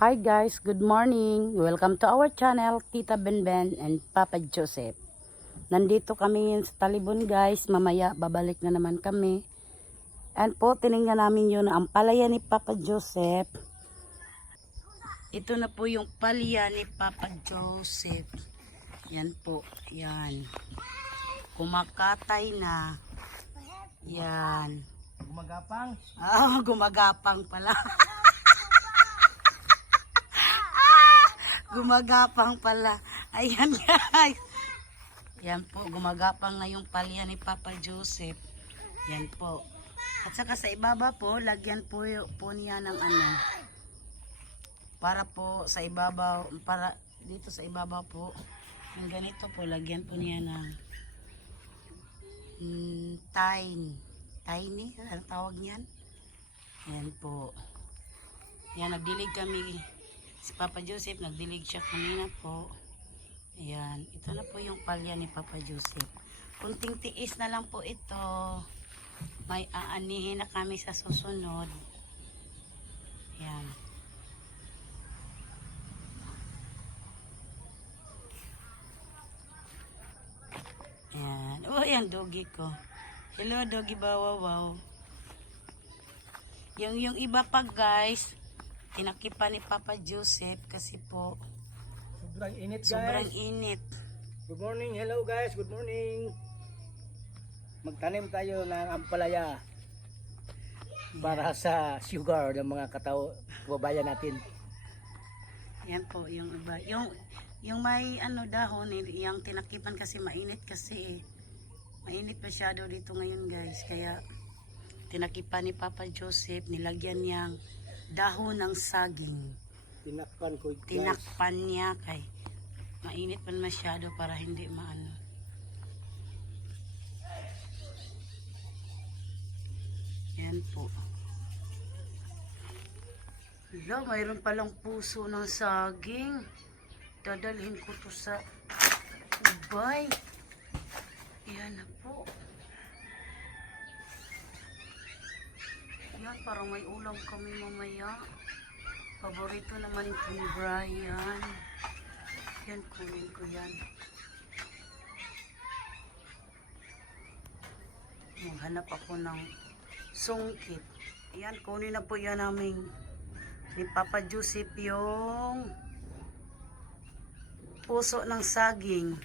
Hi guys, good morning. Welcome to our channel, Tita Benben and Papa Joseph. Nandito kami sa Talibon guys. Mamaya babalik na naman kami. And po, tinignan namin yun ang palaya ni Papa Joseph. Ito na po yung palaya ni Papa Joseph. Yan po, yan. Kumakatay na. Yan. Gumagapang? Gumagapang pala. Gumagapang pala. Ayan guys. Yan po, gumagapang na yung palya ni Papa Joseph. Yan po. At saka sa ibaba po, lagyan po niya ng ano. Para po sa ibabaw, para dito sa ibabaw po, yung ganito po, lagyan po niya ng tiny, ano tawag niyan? Yan po. Yan, nagdilig kami. Si Papa Joseph, nagdilig siya kanina po. Ayan, ito na po yung palya ni Papa Joseph. Kunting tiis na lang po ito. May aanihin na kami sa susunod. Ayan. Ayan. Oh, yan, doggy ko. Hello, doggy bawawaw. Yung iba pa guys, tinakipan ni Papa Joseph kasi po Sobrang init guys. sobrang init. Good morning, hello guys, good morning. Magtanim tayo ng ampalaya para sa sugar ng mga kababayan natin. Yan po yung iba. Yung may ano dahon, yung tinakipan kasi mainit kasi mainit masyado dito ngayon guys. Kaya tinakipan ni Papa Joseph, nilagyan niyang dahon ng saging. Tinakpan ko guys. Tinakpan niya kay mainit pa masyado para hindi maano. Yan po. Hala, mayroon palang puso ng saging. Dadalhin ko to sa ubay. Yan na po. Yan, parang may ulam kami mamaya. Paborito naman ito ni Brian. Yan, kunin ko yan. Maghanap ako ng sungkit. Yan, kunin na po yan namin ni Papa Joseph yung puso ng saging.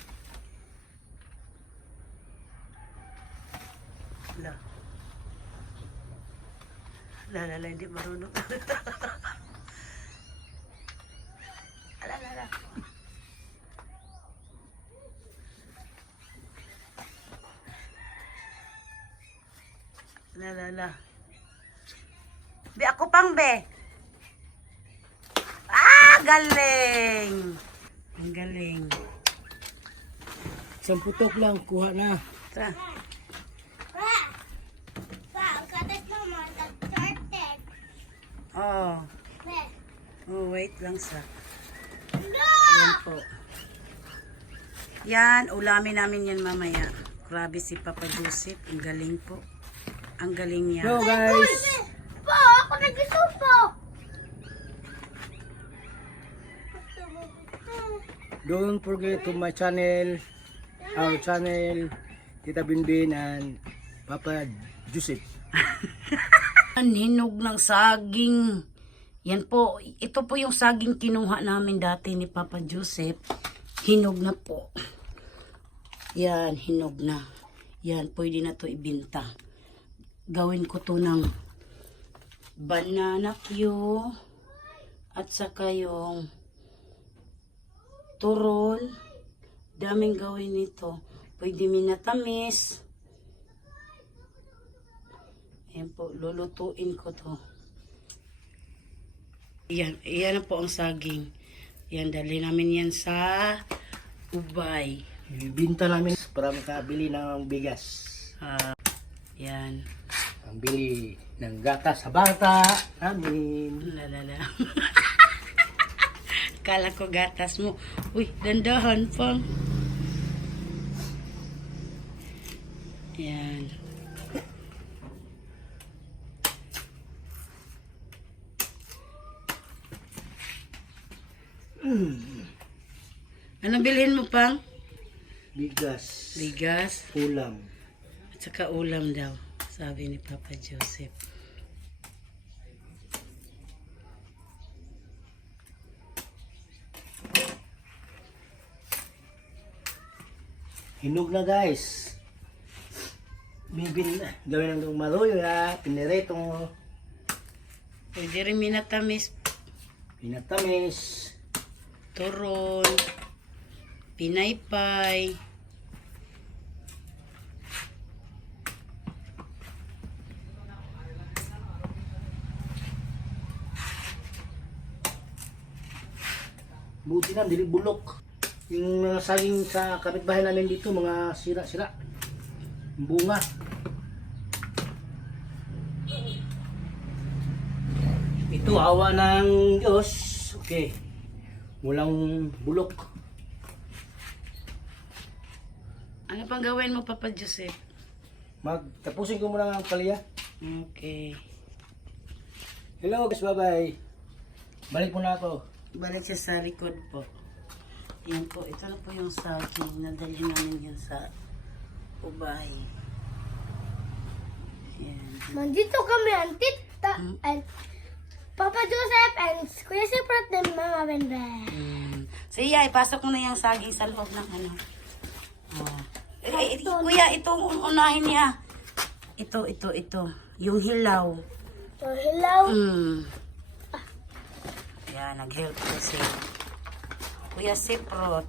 Lala, hindi marunong. Alala. Lala. Be, ako pang be. Galing. Ang galing. Isang putok lang, kuha na. Sa. Oh. Oh, wait lang sa. Yan po. Yan, ulamin namin yan mamaya. Grabe si Papa Joseph. Ang galing po. Ang galing niya. Hello guys. Po, ako nagsusupo. Don't forget to my channel, our channel, Tita Binbin and Papa Joseph. Hinog ng saging. Yan po. Ito po yung saging kinuha namin dati ni Papa Joseph. Hinog na po. Yan, hinog na. Yan, pwede na to ibinta. Gawin ko to ng banana Q at saka yung turol. Daming gawin nito. Pwede minatamis. Ayan po, lulutuin ko to. Yan, yan po ang saging. Yan, dali namin yan sa ubay. Ibinta namin para makabili ng bigas. Yan. Ang bili ng gatas sa bata namin. Lalala. Kala ko gatas mo. Uy, dandahan pang. Yan. Anong bilhin mo pang? Bigas. Bigas. Ulam. At saka ulam daw, sabi ni Papa Joseph. Hinog na guys. Gawin ng maluyo na. Piniretong. Pwede rin minatamis, Pinatamis. turon, pinaypay. Buti na, dili bulok. Yung mga saging sa kapitbahay namin dito, mga sira-sira. Bunga. Ito, awa ng Diyos. Okay. Walang bulok. Ano pang gawin mo, Papa Joseph? Tapusin ko muna ang palya. Okay. Hello guys, bye-bye. Balik muna ako. Balik siya sa likod po. Yan po, ito na po yung saging. Nadali namin yan sa ubay. Yan. Nandito kami ang tita and Papa Joseph and Kuya Siprat ng mga bende. Sige, ipasok mo na yung saging sa loob ng ano. Kuya, itong unahin niya. Ito. Yung hilaw. So, hello. Yan, nag-help kasi. Kuya Siprot.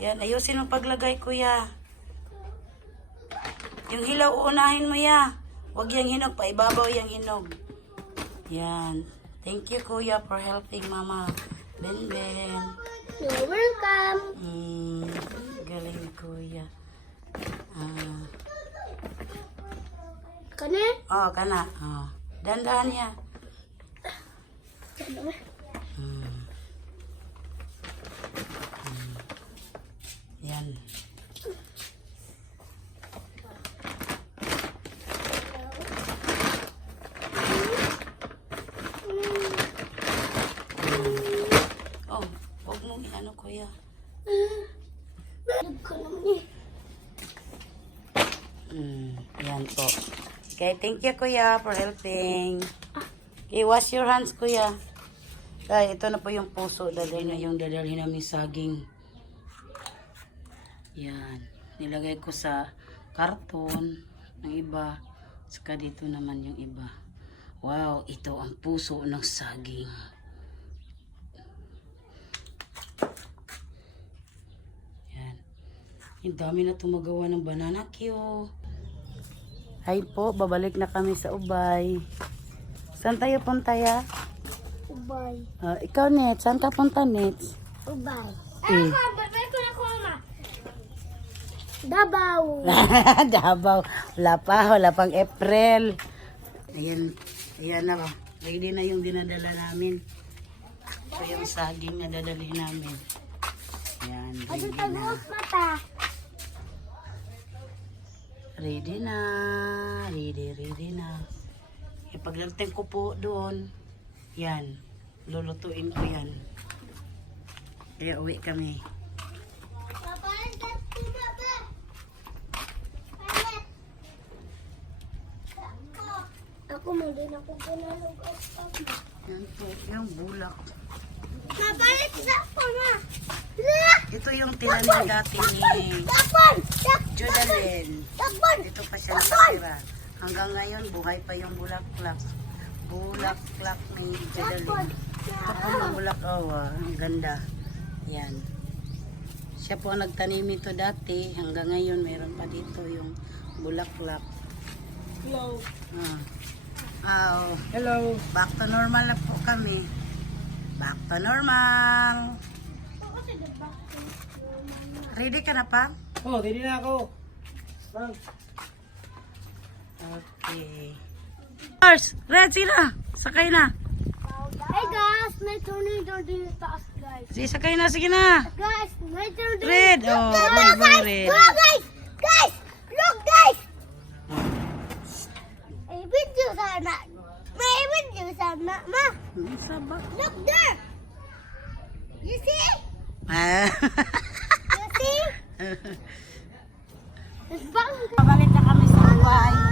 Yan, ayusin ang paglagay, kuya. Yung hilaw, uunahin mo ya. Huwag yung hinog, paibabaw yung hinog. Yan. Thank you, kuya, for helping mama. Ben. You're welcome. Galing ni kuya. Kanin? Kana. Dandahan niya. Yan. Huwag mong ano, kuya. Ko naman eh. Yan po. Okay, thank you, kuya, for helping. Okay, wash your hands, kuya. Ay, ito na po yung puso. Dadalhin namin saging. Yan. Nilagay ko sa karton ng iba. Saka dito naman yung iba. Wow, ito ang puso ng saging. Yan. Yung dami na tumagawa ng banana cue. Ay po, babalik na kami sa Ubay. Saan tayo punta ya? Ubay. Ikaw, Nets. Saan ka punta, Nets? Ubay. Babay ko na ko, mama. Dabaw. Dabaw. Wala pang April. Ayan na ba. Ready na yung dinadala namin. Ito yung saging na dadalhin namin. Ayan, Ano ready na. taguos mata? Ready na. Ready na. Ipaglalting ko po doon. Yan. Lulutuin ko yan. Kaya uwi kami. Ako mo din ako pinalog at papa. Yan po. Yung bulak. Mabalik sa ako na. Ito yung tinanim dati ni Takpan! Jodalyn. Takpan! Dito pa siya nakatira. Hanggang ngayon, buhay pa yung bulaklak. Bulaklak ni Jodalyn. Ito po yung bulak. Ang ganda. Yan. Siya po ang nagtanim ito dati. Hanggang ngayon, mayroon pa dito yung bulaklak. Hello. Hello. Back to normal na po kami. Back to normal. Ready ka na pa? Oh, ready na ako. Bang. Okay. Cars, ready na. Sakay na. Hey guys, may tuloy doon din sa taas guys. Sige, sakay na. Sige na. Guys, may tuloy din. Red. Bye, Red. Guys! Guys! Look guys! May video sana. May video sana, ma. Sabak. Look there! You see? Ah. You see? It's bang. Pabalik na kami sa Dubai.